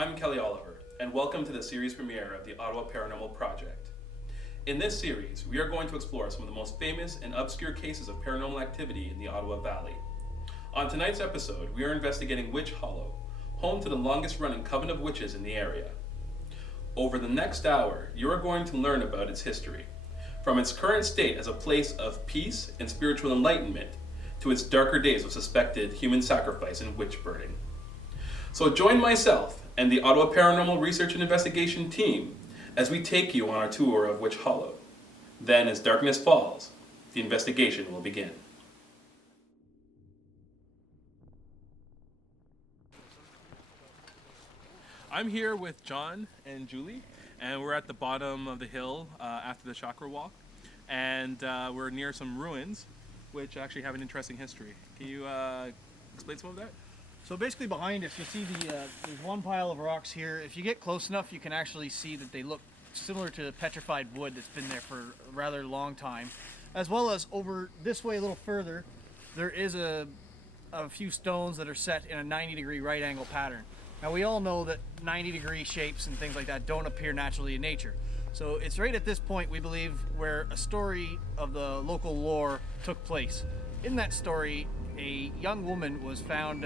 I'm Kelley Oliver, and welcome to the series premiere of the Ottawa Paranormal Project. In this series, we are going to explore some of the most famous and obscure cases of paranormal activity in the Ottawa Valley. On tonight's episode, we are investigating Witch Hollow, home to the longest-running coven of witches in the area. Over the next hour, you are going to learn about its history, from its current state as a place of peace and spiritual enlightenment, to its darker days of suspected human sacrifice and witch burning. So join myself and the Ottawa Paranormal Research and Investigation team as we take you on our tour of Witch Hollow. Then, as darkness falls, the investigation will begin. I'm here with John and Julie, and we're at the bottom of the hill after the chakra walk, and we're near some ruins which actually have an interesting history. Can you explain some of that? So basically behind us, you see there's one pile of rocks here. If you get close enough, you can actually see that they look similar to petrified wood that's been there for a rather long time. As well as over this way a little further, there is a few stones that are set in a 90-degree right angle pattern. Now we all know that 90-degree shapes and things like that don't appear naturally in nature. So it's right at this point, we believe, where a story of the local lore took place. In that story, a young woman was found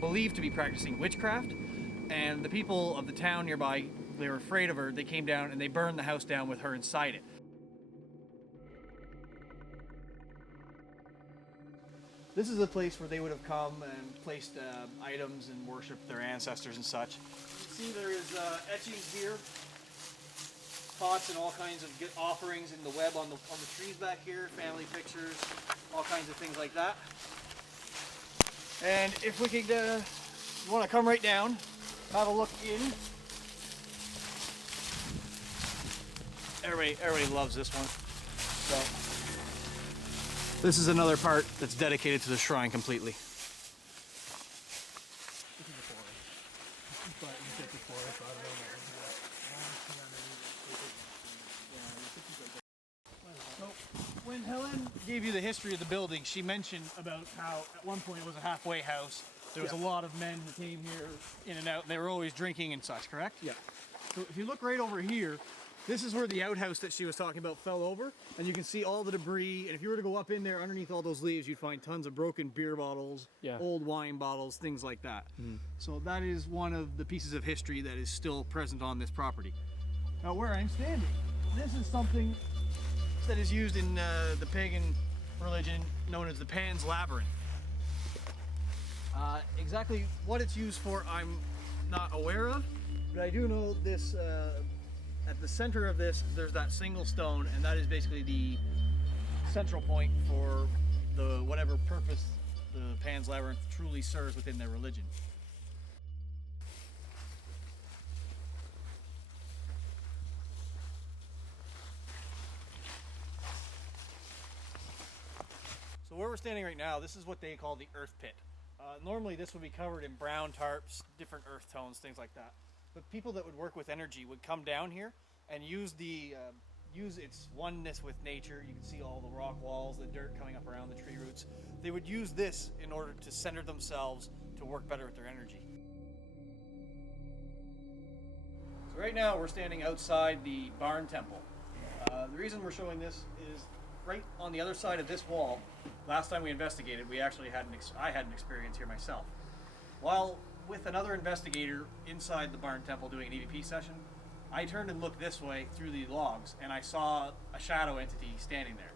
believed to be practicing witchcraft, and the people of the town nearby, they were afraid of her. They came down and they burned the house down with her inside it. This is a place where they would have come and placed items and worshipped their ancestors and such. You see there is etchings here, pots and all kinds of good offerings in the web on the trees back here, family pictures, all kinds of things like that. And if we could, you want to come right down, have a look in. Everybody loves this one. So, this is another part that's dedicated to the shrine completely. When Helen gave you the history of the building, she mentioned about how at one point it was a halfway house. There was a lot of men who came here in and out. They were always drinking and such, correct? Yeah. So if you look right over here, this is where the outhouse that she was talking about fell over, and you can see all the debris. And if you were to go up in there underneath all those leaves, you'd find tons of broken beer bottles, old wine bottles, things like that. So that is one of the pieces of history that is still present on this property. Now where I'm standing, this is something that is used in the pagan religion known as the Pan's Labyrinth. Exactly what it's used for, I'm not aware of, but I do know this. At the center of this, there's that single stone, and that is basically the central point for the whatever purpose the Pan's Labyrinth truly serves within their religion. So where we're standing right now, this is what they call the earth pit. Normally this would be covered in brown tarps, different earth tones, things like that. But people that would work with energy would come down here and use its oneness with nature. You can see all the rock walls, the dirt coming up around the tree roots. They would use this in order to center themselves to work better with their energy. So right now we're standing outside the barn temple. The reason we're showing this is right on the other side of this wall. Last time we investigated, I had an experience here myself. While with another investigator inside the barn temple doing an EVP session, I turned and looked this way through the logs, and I saw a shadow entity standing there.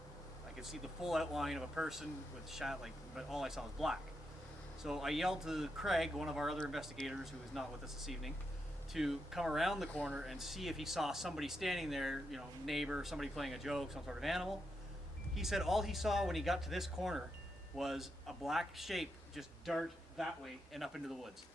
I could see the full outline of a person with shadow, but all I saw was black. So I yelled to Craig, one of our other investigators who is not with us this evening, to come around the corner and see if he saw somebody standing there, neighbor, somebody playing a joke, some sort of animal. He said all he saw when he got to this corner was a black shape just dart that way and up into the woods.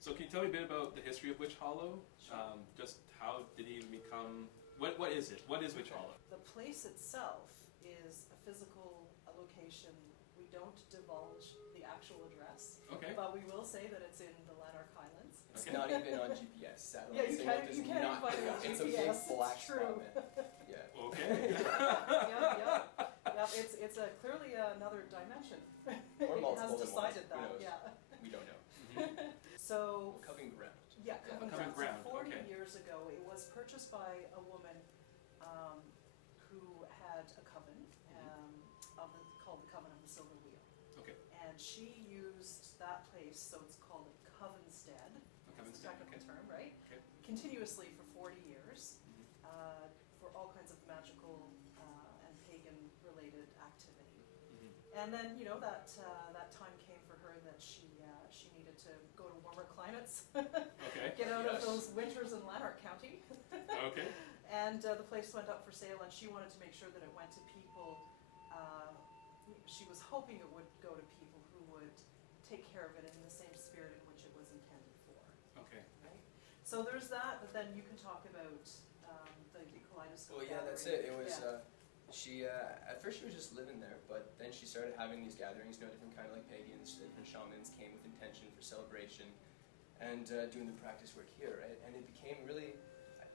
So can you tell me a bit about the history of Witch Hollow? Sure. Just how did it even become, what is it? What is Witch Hollow? The place itself is a physical location. We don't divulge the actual address, Okay. but we will say that it's in the Lanark Highlands. It's not even on GPS. Satellite Yeah, you signal can't does find it not on pick up. It's a GPS, big black it's spot, true. man. Yeah. Okay. Yeah, it's a clearly another dimension. Or It multiple has than decided one. Who that, knows? yeah. We don't know. So, Coving ground. yeah, Coving Coving Ground. Ground, So 40 okay. years ago, it was purchased by a woman who had a coven called the Coven of the Silver Wheel. Okay. And she used that place, so it's called a covenstead. That's the Covenstead, technical okay. term, right? Okay. Continuously for 40 years Mhm. for all kinds of magical and pagan-related activity. Mhm. And then, you know, that time came for her that she needed to go to warmer climates, Okay. get out Yes. of those winters in Lanark County. Okay. And the place went up for sale, and she wanted to make sure that it went to people. She was hoping it would go to people who would take care of it in the same spirit in which it was intended for. Okay. Right? So there's that, but then you can talk about the kaleidoscope. Well, yeah, that's gathering. it. It was. Yeah. She at first she was just living there, but then she started having these gatherings. You know, different kind of like pagans, different shamans came with intention for celebration, and doing the practice work here, right? And it became really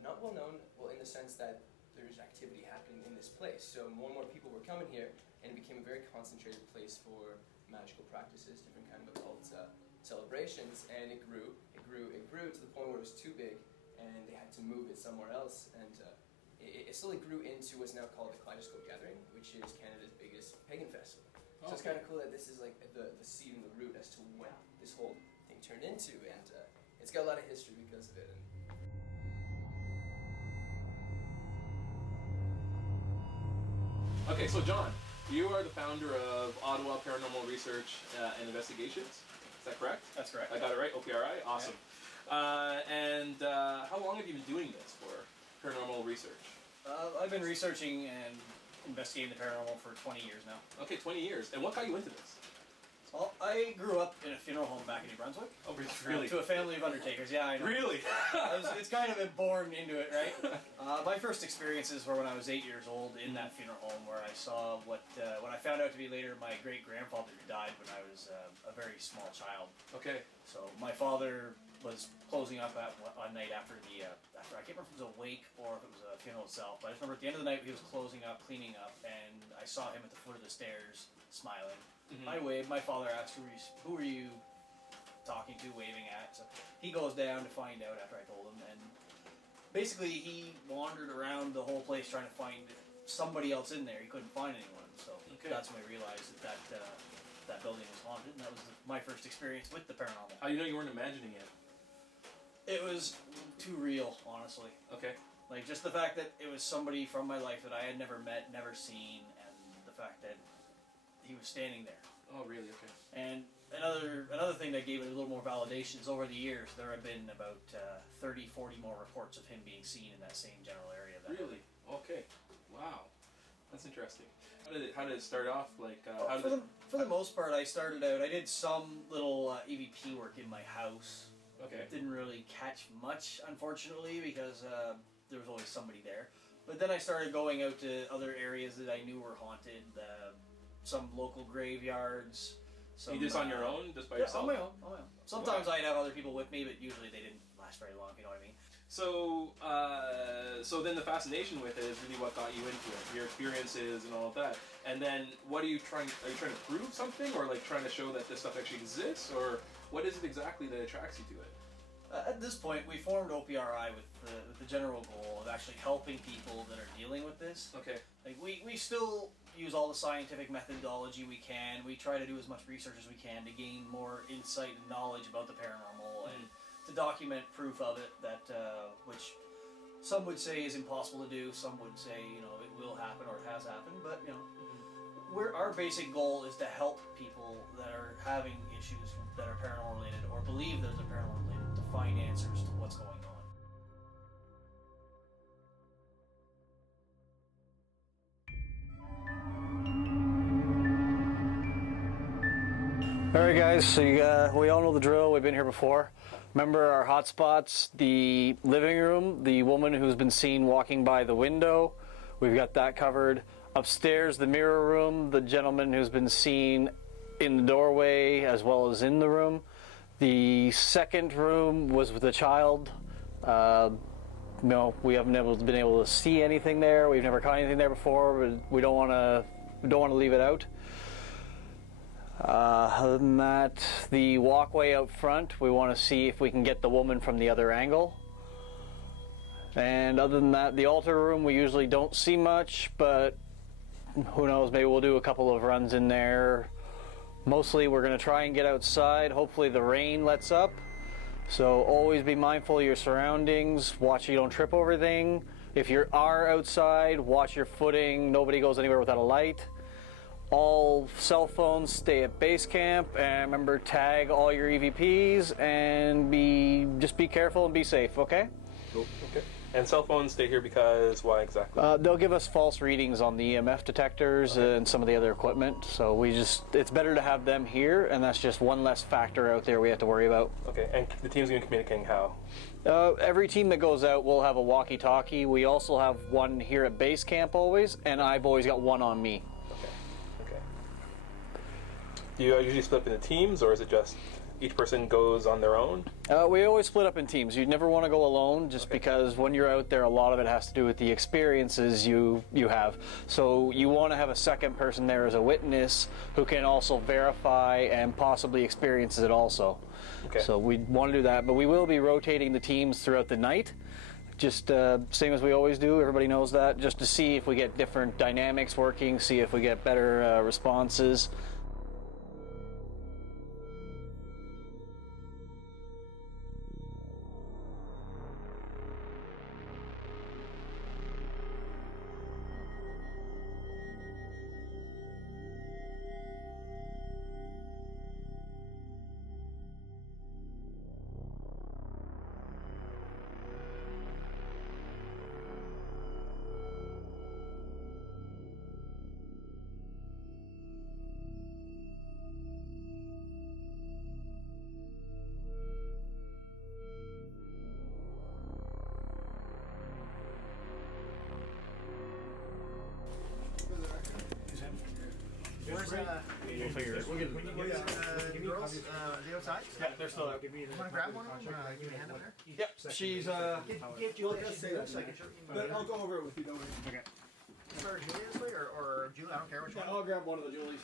not well known. Well, in the sense that there's activity happening in this place. So more and more people were coming here, and it became a very concentrated place for magical practices, different kind of occult celebrations. And it grew, it grew, it grew to the point where it was too big, and they had to move it somewhere else. And it slowly grew into what's now called the Kaleidoscope Gathering, which is Canada's biggest pagan festival. So it's kind of cool that this is like the seed and the root as to what this whole thing turned into, and it's got a lot of history because of it. And Okay, so John, you are the founder of Ottawa Paranormal Research and Investigations. Is that correct? That's correct. I got it right? OPRI? Awesome. And how long have you been doing this for, paranormal research? I've been researching and investigating the paranormal for 20 years now. Okay, 20 years. And what got you into this? Well, I grew up in a funeral home back in New Brunswick. Oh, really? To a family of undertakers, yeah, I know. Really? It's kind of been born into it, right? My first experiences were when I was 8 years old in that funeral home, where I saw what I found out to be later my great-grandfather who died when I was a very small child. Okay. So my father was closing up at one night after I can't remember if it was a wake or if it was a funeral itself, but I just remember at the end of the night he was closing up, cleaning up, and I saw him at the foot of the stairs smiling. Mhm. I waved. My father asked, who are you talking to, waving at? So he goes down to find out after I told him, and basically he wandered around the whole place trying to find somebody else in there. He couldn't find anyone, so Okay. that's when I realized that building was haunted, and that was my first experience with the paranormal. How do you know you weren't imagining it? It was too real, honestly. Okay. Like, just the fact that it was somebody from my life that I had never met, never seen, and the fact that he was standing there. Oh, really? Okay. And another thing that gave it a little more validation is over the years there have been about 30, 40 more reports of him being seen in that same general area. Really? Okay. Wow. That's interesting. How did it start off? Like, For the most part, I started out, I did some little EVP work in my house. Okay. Didn't really catch much, unfortunately, because there was always somebody there. But then I started going out to other areas that I knew were haunted, some local graveyards. You did this on your own, just by Yeah, yourself? on my own. Sometimes I'd have other people with me, but usually they didn't last very long, if you know what I mean. So, so then the fascination with it is really what got you into it, your experiences and all of that. And then, what are you trying to prove something, or like trying to show that this stuff actually exists, or what is it exactly that attracts you to it? At this point, we formed OPRI with the general goal of actually helping people that are dealing with this. Okay. Like, we still use all the scientific methodology we can. We try to do as much research as we can to gain more insight and knowledge about the paranormal and to document proof of it, that which some would say is impossible to do, some would say, you know, it will happen or it has happened, but, you know, our basic goal is to help people that are having issues that are paranormal related or believe that they're paranormal related to find answers to what's going on. Alright guys, so we all know the drill, we've been here before. Remember our hot spots, the living room, the woman who's been seen walking by the window, we've got that covered. Upstairs, the mirror room, the gentleman who's been seen in the doorway as well as in the room. The second room was with a child. No, we haven't been able to see anything there. We've never caught anything there before, but we don't want to leave it out. Other than that, the walkway out front, we want to see if we can get the woman from the other angle. And other than that, the altar room, we usually don't see much, but who knows, maybe we'll do a couple of runs in there. Mostly we're going to try and get outside. Hopefully the rain lets up. So always be mindful of your surroundings. Watch you don't trip over anything. If you are outside, watch your footing. Nobody goes anywhere without a light. All cell phones stay at base camp, and remember, tag all your EVPs and just be careful and be safe, okay? Cool. Okay. And cell phones stay here because why exactly? They'll give us false readings on the EMF detectors and some of the other equipment. So it's better to have them here, and that's just one less factor out there we have to worry about. Okay, and the team's going to be communicating how? Every team that goes out will have a walkie-talkie. We also have one here at base camp always, and I've always got one on me. Okay. Do you usually split up into teams, or is it just each person goes on their own? We always split up in teams. You never want to go alone, just because when you're out there, a lot of it has to do with the experiences you have. So you want to have a second person there as a witness who can also verify and possibly experiences it also. Okay. So we want to do that, but we will be rotating the teams throughout the night. Just same as we always do, everybody knows that, just to see if we get different dynamics working, see if we get better responses. Where's We'll figure it. We'll get it. girls? The outside? Yeah, they're still out. Want to grab one of them? Give me a hand over there. Yep, she's Give Julia a cigarette so I can show you. But I'll go over it with you, don't worry. Okay. For Julia this way or Julia? I don't care which one. I'll grab one of the Julies.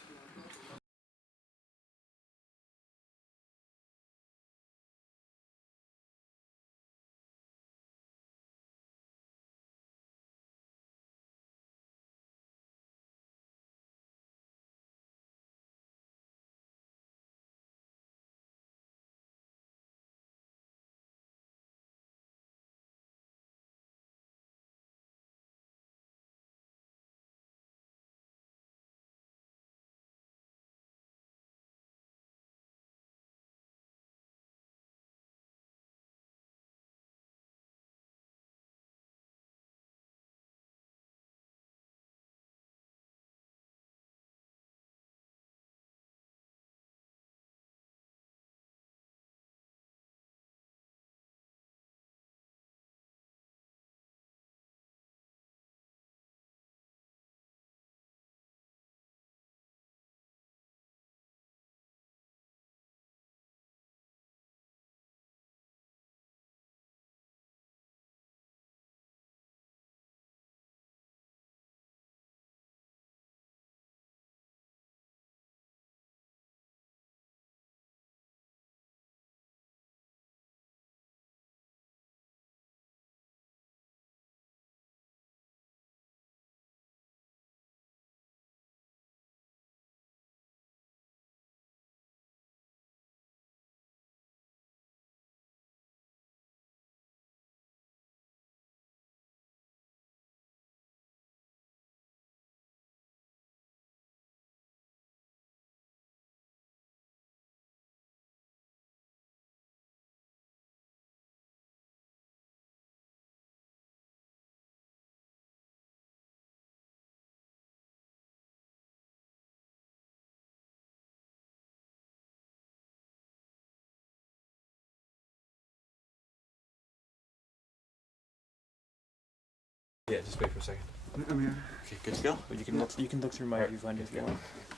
just wait for a second. I'm here. Okay, good to go. But you can look through my viewfinder if you want.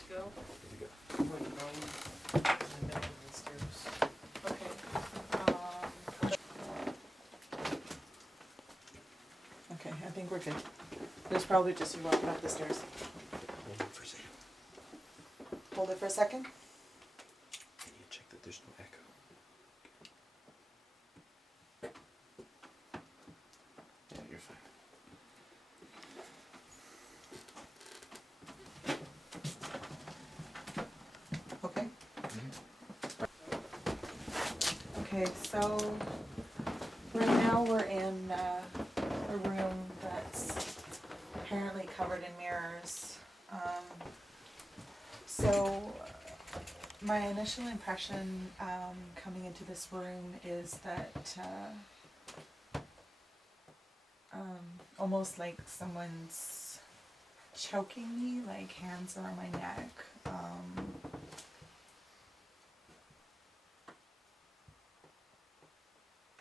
Go. Good to go. Okay. Okay, I think we're good. There's probably just you walking up the stairs. Hold on for a second. Hold it for a second. I need to check that there's no echo. Yeah, you're fine. Okay. Okay, so right now we're in a room that's apparently covered in mirrors. So my initial impression coming into this room is that almost like someone's choking me, like hands around my neck.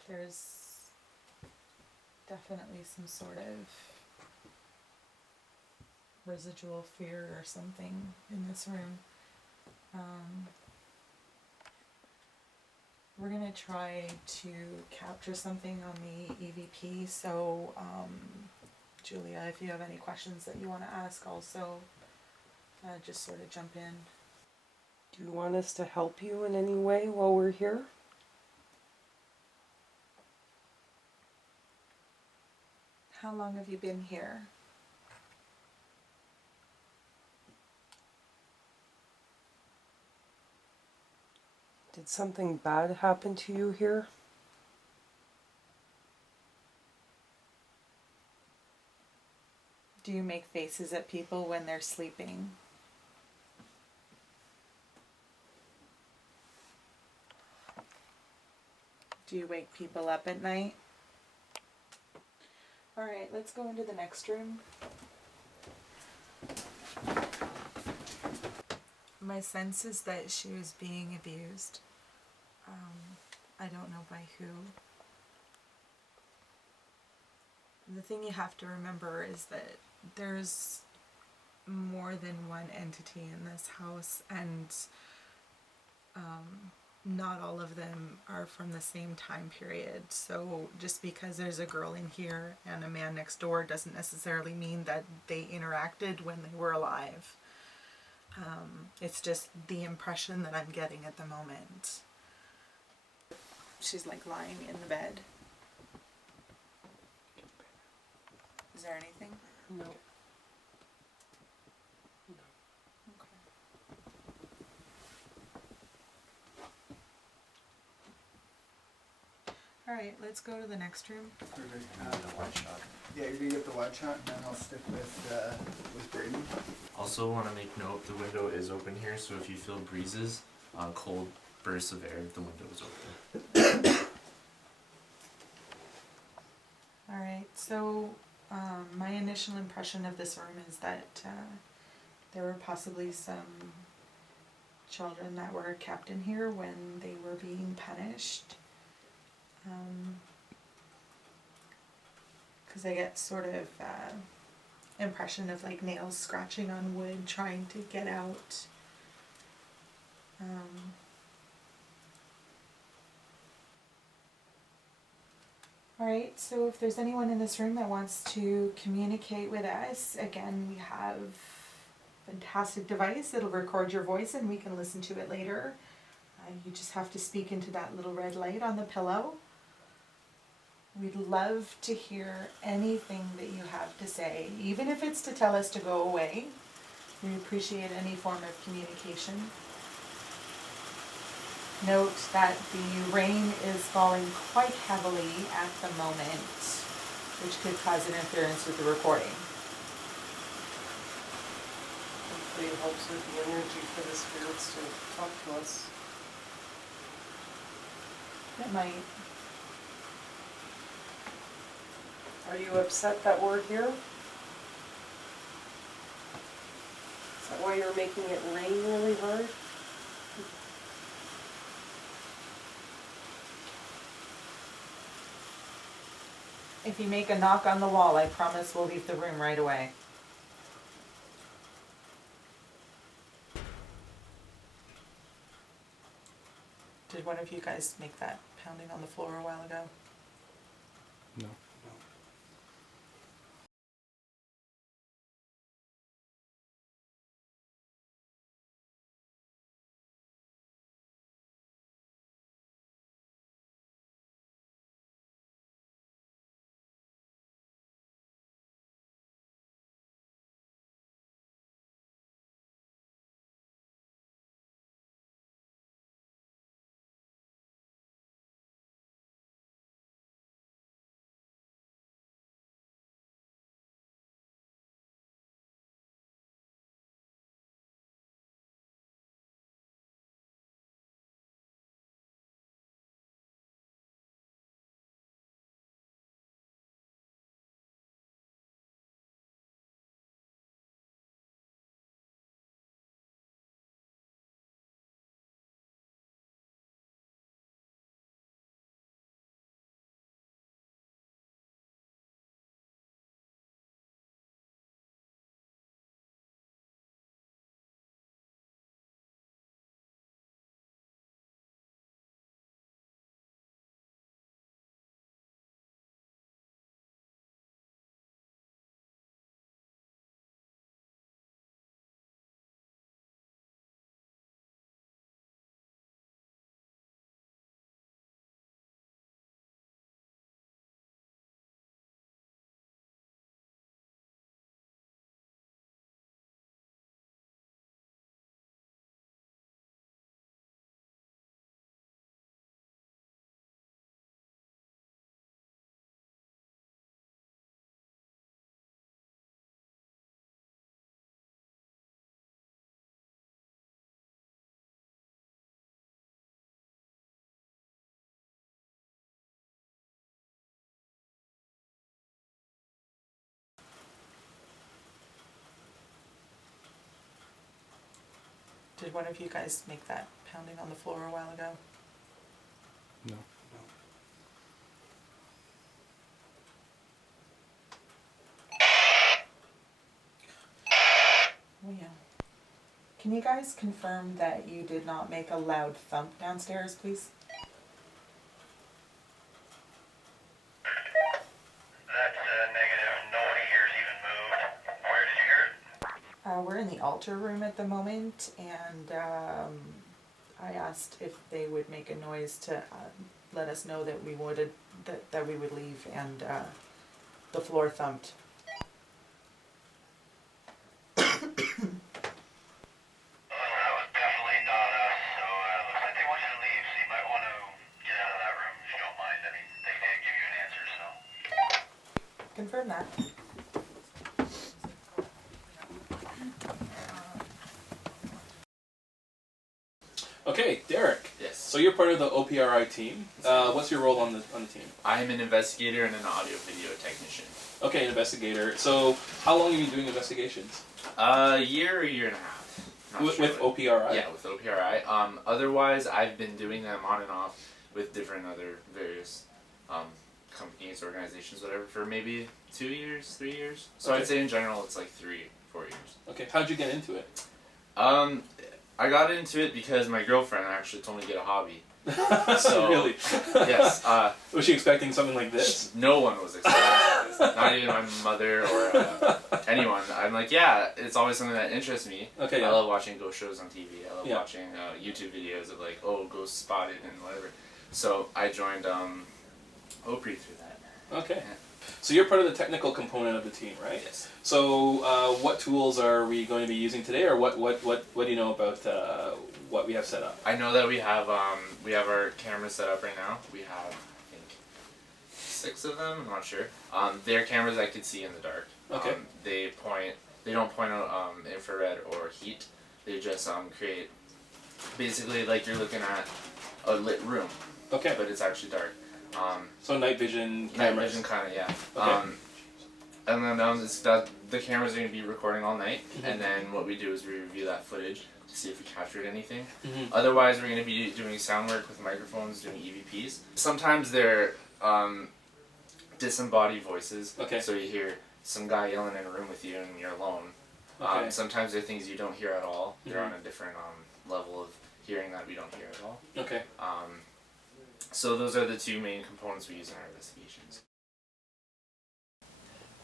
There's definitely some sort of residual fear or something in this room. We're gonna try to capture something on the EVP, so Julia, if you have any questions that you want to ask also, just sort of jump in. Do you want us to help you in any way while we're here? How long have you been here? Did something bad happen to you here? Do you make faces at people when they're sleeping? Do you wake people up at night? Alright, let's go into the next room. My sense is that she was being abused. I don't know by who. The thing you have to remember is that there's more than one entity in this house, and not all of them are from the same time period. So just because there's a girl in here and a man next door doesn't necessarily mean that they interacted when they were alive. It's just the impression that I'm getting at the moment. She's like lying in the bed. Is there anything? No. Okay. Alright, let's go to the next room. Perfect. Yeah, you're gonna get the wide shot, and then I'll stick with Brady. Also want to make note, the window is open here, so if you feel breezes, cold bursts of air, the window is open. Alright, so my initial impression of this room is that there were possibly some children that were kept in here when they were being punished. Because I get sort of impression of like nails scratching on wood trying to get out. Alright, so if there's anyone in this room that wants to communicate with us, again, we have a fantastic device that'll record your voice and we can listen to it later. You just have to speak into that little red light on the pillow. We'd love to hear anything that you have to say, even if it's to tell us to go away. We appreciate any form of communication. Note that the rain is falling quite heavily at the moment, which could cause interference with the recording. Hopefully it helps with the energy for the spirits to talk to us. It might. Are you upset that we're here? Is that why you're making it rain really hard? If you make a knock on the wall, I promise we'll leave the room right away. Did one of you guys make that pounding on the floor a while ago? No. Did one of you guys make that pounding on the floor a while ago? No. Oh yeah. Can you guys confirm that you did not make a loud thump downstairs, please? That's negative. Nobody here's even moved. Where did you hear it? We're in the altar room at the moment, and I asked if they would make a noise to let us know that we would that we would leave, and the floor thumped. That was definitely not us, so looks like they want you to leave, so you might want to get out of that room if you don't mind. I mean, they did give you an answer, so. Confirm that. Okay, Derek. Yes. So you're part of the OPRI team. What's your role on the team? I'm an investigator and an audio video technician. Okay, an investigator. So how long have you been doing investigations? A year and a half. Not With, sure with what- OPRI? Yeah, with OPRI. Otherwise, I've been doing them on and off with different other various companies, organizations, whatever, for maybe 2 years, 3 years. So Okay. I'd say in general it's like 3-4 years. Okay, how'd you get into it? I got into it because my girlfriend actually told me to get a hobby. So, Really? Yes. Was she expecting something like this? No one was expecting this. Not even my mother or anyone. I'm like, yeah, it's always something that interests me. Okay, I yeah. love watching ghost shows on TV. I love Yeah. watching YouTube videos of like, oh, ghost spotted and whatever. So I joined OPRI through that. Okay. Yeah. So you're part of the technical component of the team, right? Yes. So what tools are we going to be using today, or what do you know about what we have set up? I know that we have our cameras set up right now. We have, I think, 6 of them. I'm not sure. They're cameras I could see in the dark. Okay. They don't point out infrared or heat. They just create basically like you're looking at a lit room. Okay. But it's actually dark. So night vision Night cameras. vision kind of, yeah. Okay. And then the cameras are going to be recording all night, and then what we do is we review that footage to see if we captured anything. Otherwise, we're going to be doing sound work with microphones, doing EVPs. Sometimes they're disembodied voices. Okay. So you hear some guy yelling in a room with you and you're alone. Okay. Sometimes they're things you don't hear at all. They're on a different level of hearing that we don't hear at all. Okay. So those are the two main components we use in our investigations.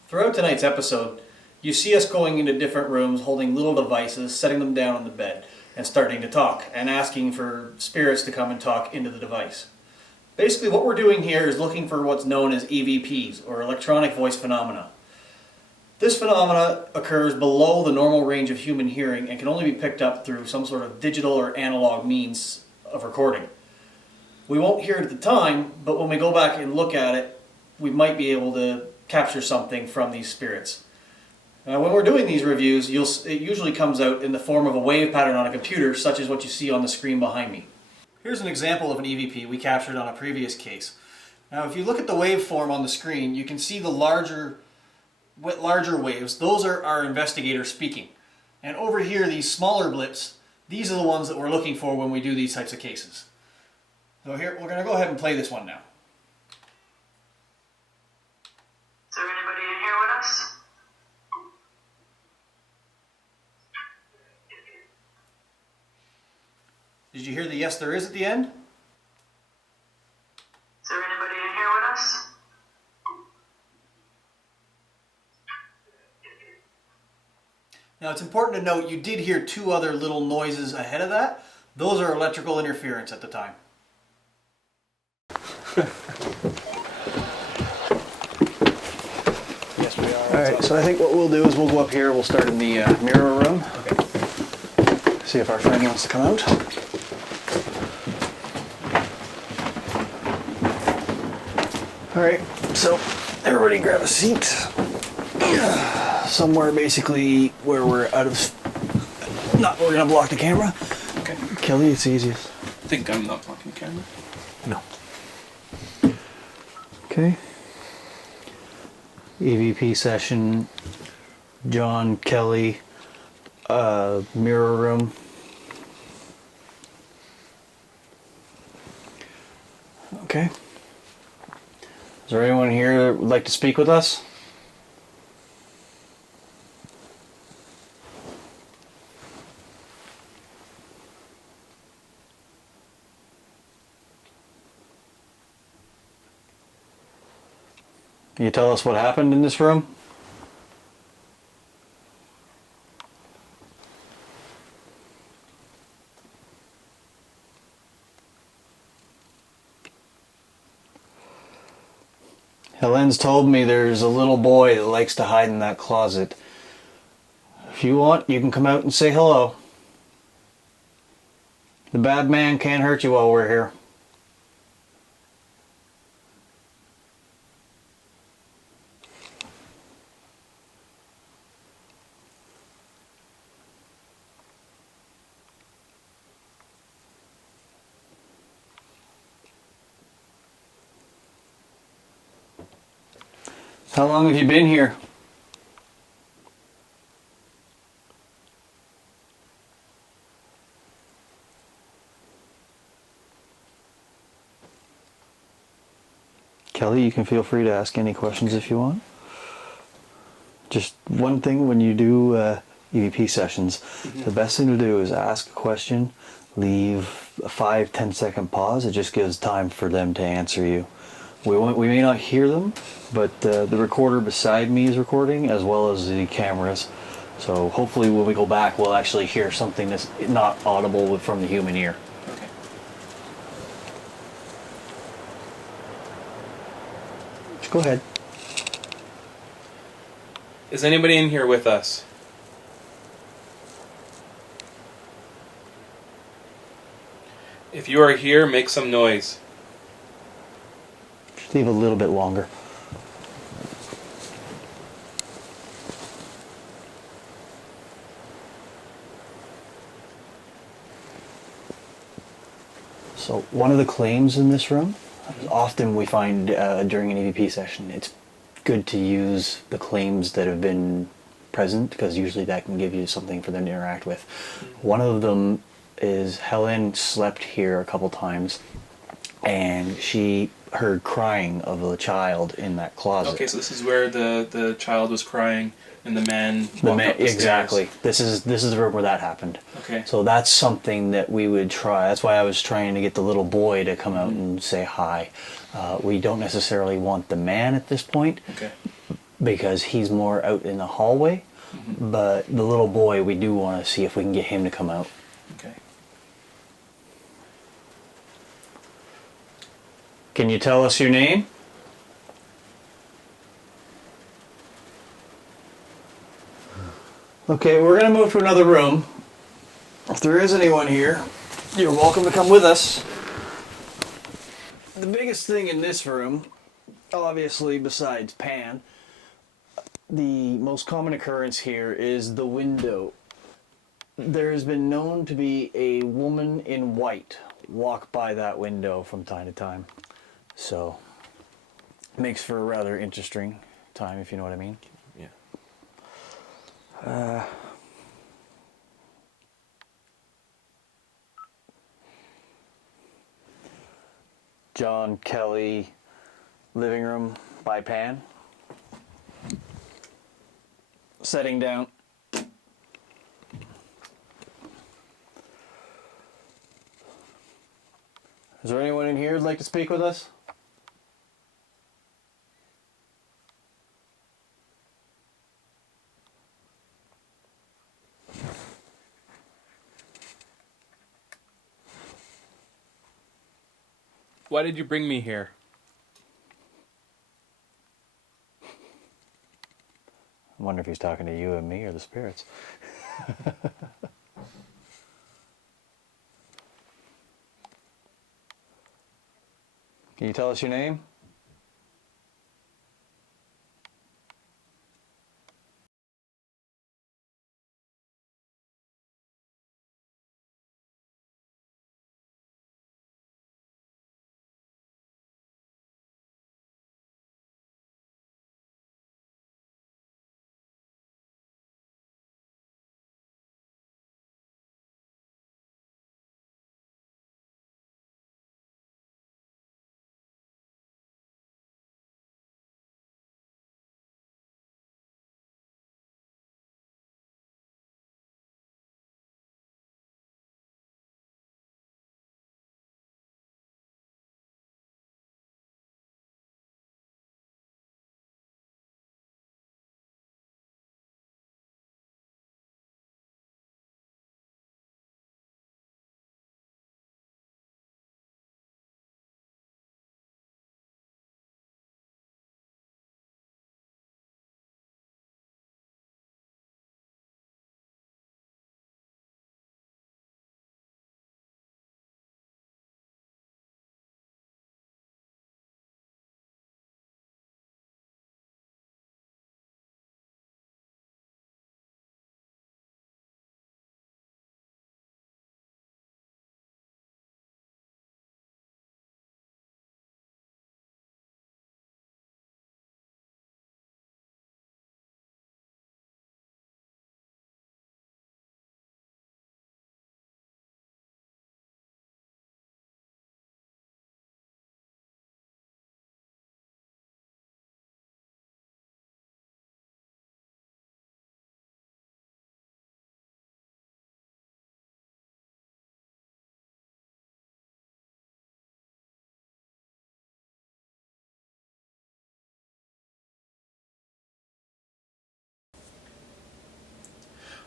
Throughout tonight's episode, you see us going into different rooms, holding little devices, setting them down on the bed, and starting to talk, and asking for spirits to come and talk into the device. Basically, what we're doing here is looking for what's known as EVPs, or electronic voice phenomena. This phenomena occurs below the normal range of human hearing and can only be picked up through some sort of digital or analog means of recording. We won't hear it at the time, but when we go back and look at it, we might be able to capture something from these spirits. When we're doing these reviews, it usually comes out in the form of a wave pattern on a computer, such as what you see on the screen behind me. Here's an example of an EVP we captured on a previous case. Now, if you look at the waveform on the screen, you can see the larger waves. Those are our investigators speaking. And over here, these smaller blips, these are the ones that we're looking for when we do these types of cases. So here, we're going to go ahead and play this one now. Is there anybody in here with us? Did you hear the yes there is at the end? Is there anybody in here with us? Now it's important to note you did hear two other little noises ahead of that. Those are electrical interference at the time. Yes, we are. Alright, so I think what we'll do is we'll go up here, we'll start in the mirror room. Okay. See if our friend wants to come out. Alright, so everybody grab a seat. Somewhere basically where we're out of... Not we're gonna block the camera. Okay. Kelley, it's easiest. I think I'm not blocking the camera. No. Okay. EVP session. John, Kelley, mirror room. Okay. Is there anyone here that would like to speak with us? Can you tell us what happened in this room? Helen's told me there's a little boy that likes to hide in that closet. If you want, you can come out and say hello. The bad man can't hurt you while we're here. How long have you been here? Kelley, you can feel free to ask any questions if you want. Just one thing when you do EVP sessions, the best thing to do is ask a question, leave a 5-10 second pause. It just gives time for them to answer you. We may not hear them, but the recorder beside me is recording as well as the cameras. So hopefully when we go back, we'll actually hear something that's not audible from the human ear. Okay. Just go ahead. Is anybody in here with us? If you are here, make some noise. Just leave a little bit longer. So one of the claims in this room, often we find during an EVP session, it's good to use the claims that have been present because usually that can give you something for them to interact with. One of them is Helen slept here a couple times and she heard crying of a child in that closet. Okay, so this is where the child was crying and the man walked up the stairs. Exactly. This is the room where that happened. Okay. So that's something that we would try. That's why I was trying to get the little boy to come out and say hi. We don't necessarily want the man at this point, Okay. because he's more out in the hallway. But the little boy, we do want to see if we can get him to come out. Okay. Can you tell us your name? Okay, we're going to move to another room. If there is anyone here, you're welcome to come with us. The biggest thing in this room, obviously besides Pan, the most common occurrence here is the window. There has been known to be a woman in white walk by that window from time to time. So, makes for a rather interesting time, if you know what I mean. Yeah. John Kelley, living room by Pan. Setting down. Is there anyone in here who'd like to speak with us? Why did you bring me here? I wonder if he's talking to you and me or the spirits. Can you tell us your name?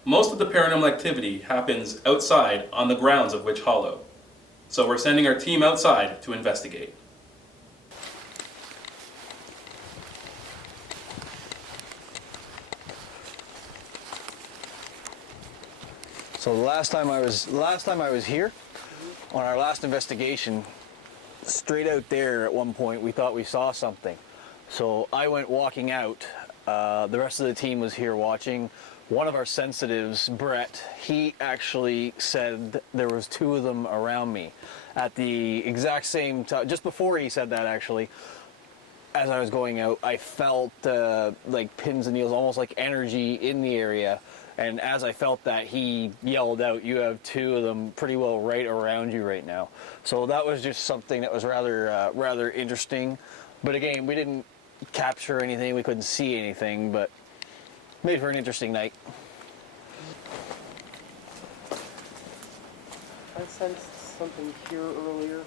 Most of the paranormal activity happens outside on the grounds of Witch Hollow. So we're sending our team outside to investigate. So the last time I was here, on our last investigation, straight out there at one point we thought we saw something. So I went walking out. The rest of the team was here watching. One of our sensitives, Brett, he actually said there was two of them around me at the exact same time. Just before he said that, actually, as I was going out, I felt like pins and needles, almost like energy in the area. And as I felt that, he yelled out, "You have two of them pretty well right around you right now." So that was just something that was rather interesting. But again, we didn't capture anything, we couldn't see anything, but made for an interesting night. I sensed something here earlier.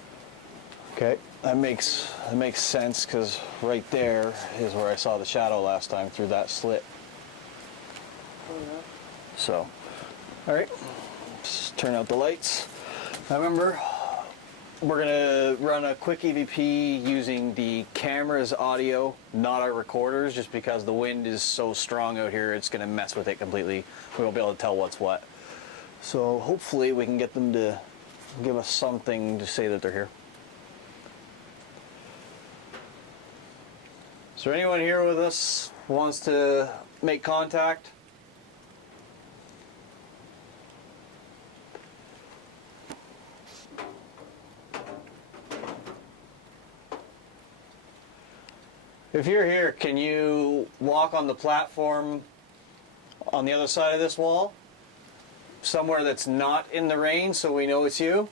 Okay, that makes sense, because right there is where I saw the shadow last time through that slit. Oh yeah. So, all right, let's turn out the lights. Now remember, we're gonna run a quick EVP using the camera's audio, not our recorders, just because the wind is so strong out here, it's gonna mess with it completely. We won't be able to tell what's what. So hopefully we can get them to give us something to say that they're here. Is there anyone here with us who wants to make contact? If you're here, can you walk on the platform on the other side of this wall? Somewhere that's not in the rain so we know it's you?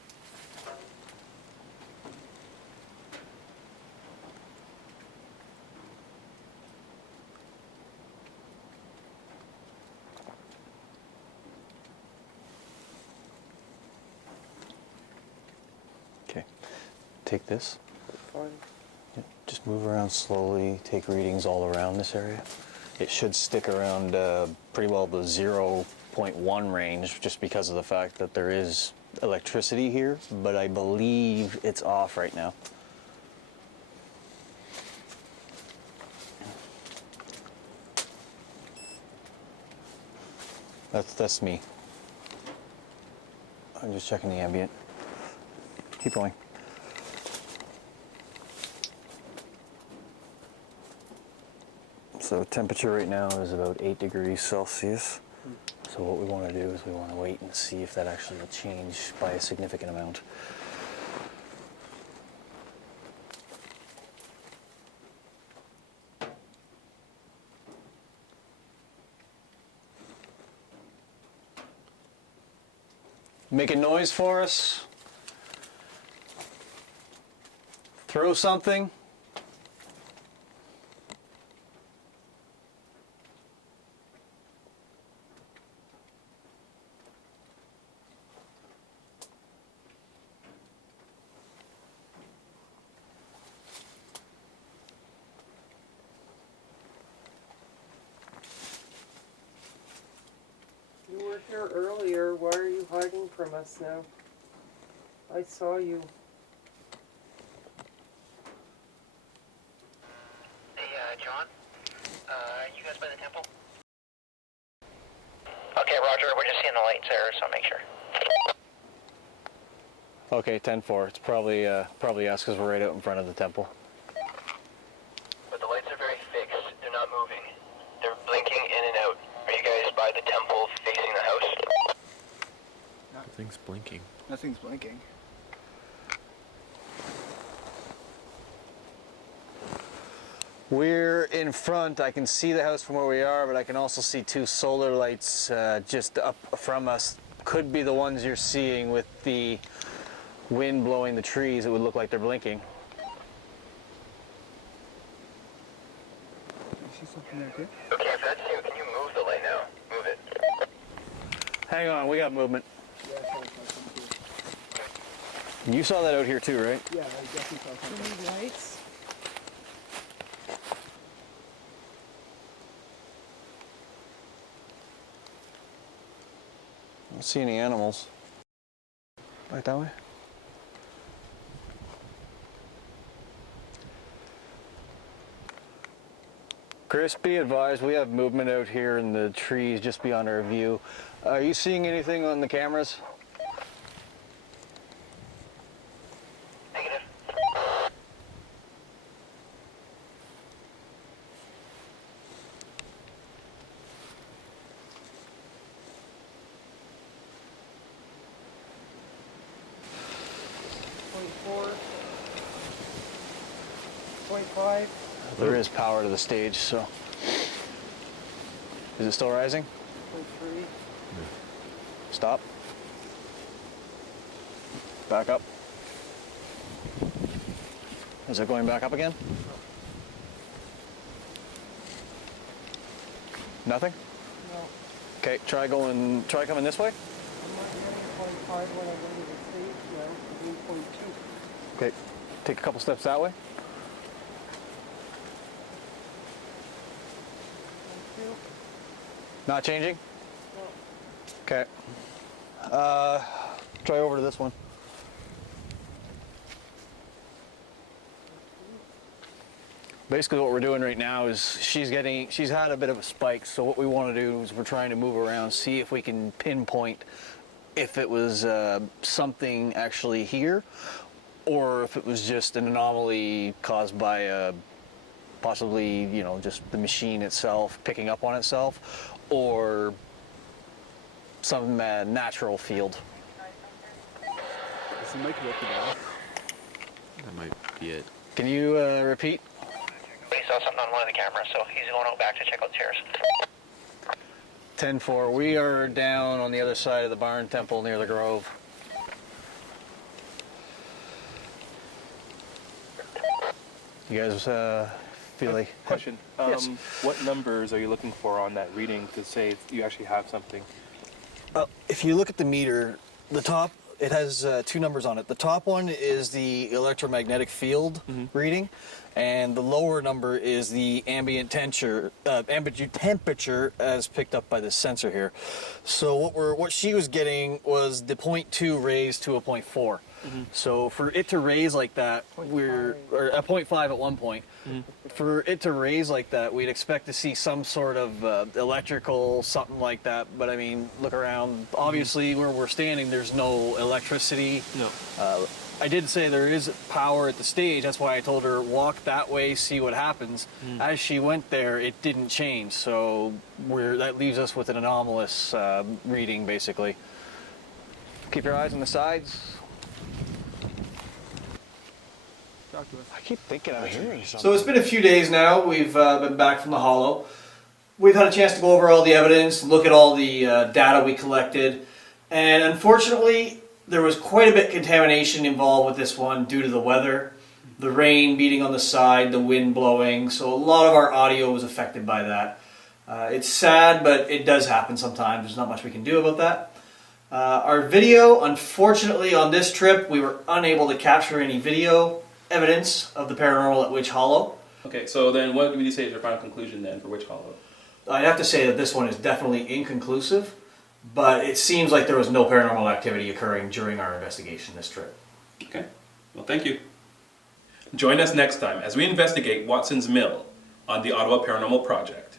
Okay, take this. Fine. Just move around slowly, take readings all around this area. It should stick around pretty well the 0.1 range, just because of the fact that there is electricity here, but I believe it's off right now. That's me. I'm just checking the ambient. Keep going. So temperature right now is about 8 degrees Celsius. So what we want to do is we want to wait and see if that actually will change by a significant amount. Make a noise for us. Throw something. You were here earlier. Why are you hiding from us now? I saw you. Hey, John? You guys by the temple? Okay, Roger. We're just seeing the lights there, so make sure. Okay, 10-4. It's probably us because we're right out in front of the temple. But the lights are very fixed. They're not moving. They're blinking in and out. Are you guys by the temple facing the house? Nothing's blinking. Nothing's blinking. We're in front. I can see the house from where we are, but I can also see two solar lights just up from us. Could be the ones you're seeing with the wind blowing the trees. It would look like they're blinking. I see something there too. Okay, if that's you, can you move the light now? Move it. Hang on, we got movement. Yeah, I saw something too. You saw that out here too, right? Yeah, I definitely saw something. Lights? I don't see any animals. Right that way? Chris, be advised, we have movement out here in the trees just beyond our view. Are you seeing anything on the cameras? Negative. .5. There is power to the stage, so. Is it still rising? 1.3. Stop. Back up. Is it going back up again? Nothing? No. Okay, try coming this way. I'm not getting 0.5 when I go to the stage now. I'm doing 0.2. Okay, take a couple steps that way. Thank you. Not changing? No. Okay. Try over to this one. Basically what we're doing right now is she's had a bit of a spike, so what we want to do is we're trying to move around, see if we can pinpoint if it was something actually here, or if it was just an anomaly caused by possibly, you know, just the machine itself picking up on itself, or some natural field. Is the mic working now? That might be it. Can you repeat? He saw something on one of the cameras, so he's going out back to check out the chairs. 10-4. We are down on the other side of the barn temple near the grove. You guys feel like... Question. Yes. What numbers are you looking for on that reading to say you actually have something? If you look at the meter, the top, it has two numbers on it. The top one is the electromagnetic field reading, and the lower number is the ambient temperature as picked up by this sensor here. So what she was getting was the 0.2 raised to a 0.4. So for it to raise like that, or a 0.5 at one point. For it to raise like that, we'd expect to see some sort of electrical, something like that. But I mean, look around. Obviously, where we're standing, there's no electricity. No. I did say there is power at the stage. That's why I told her walk that way, see what happens. As she went there, it didn't change. So that leaves us with an anomalous reading, basically. Keep your eyes on the sides. I keep thinking I'm hearing something. So it's been a few days now. We've been back from the hollow. We've had a chance to go over all the evidence, look at all the data we collected, and unfortunately there was quite a bit of contamination involved with this one due to the weather, the rain beating on the side, the wind blowing, so a lot of our audio was affected by that. It's sad, but it does happen sometimes. There's not much we can do about that. Our video, unfortunately on this trip, we were unable to capture any video evidence of the paranormal at Witch Hollow. Okay, so then what would you say is your final conclusion then for Witch Hollow? I'd have to say that this one is definitely inconclusive, but it seems like there was no paranormal activity occurring during our investigation this trip. Okay, well thank you. Join us next time as we investigate Watson's Mill on the Ottawa Paranormal Project.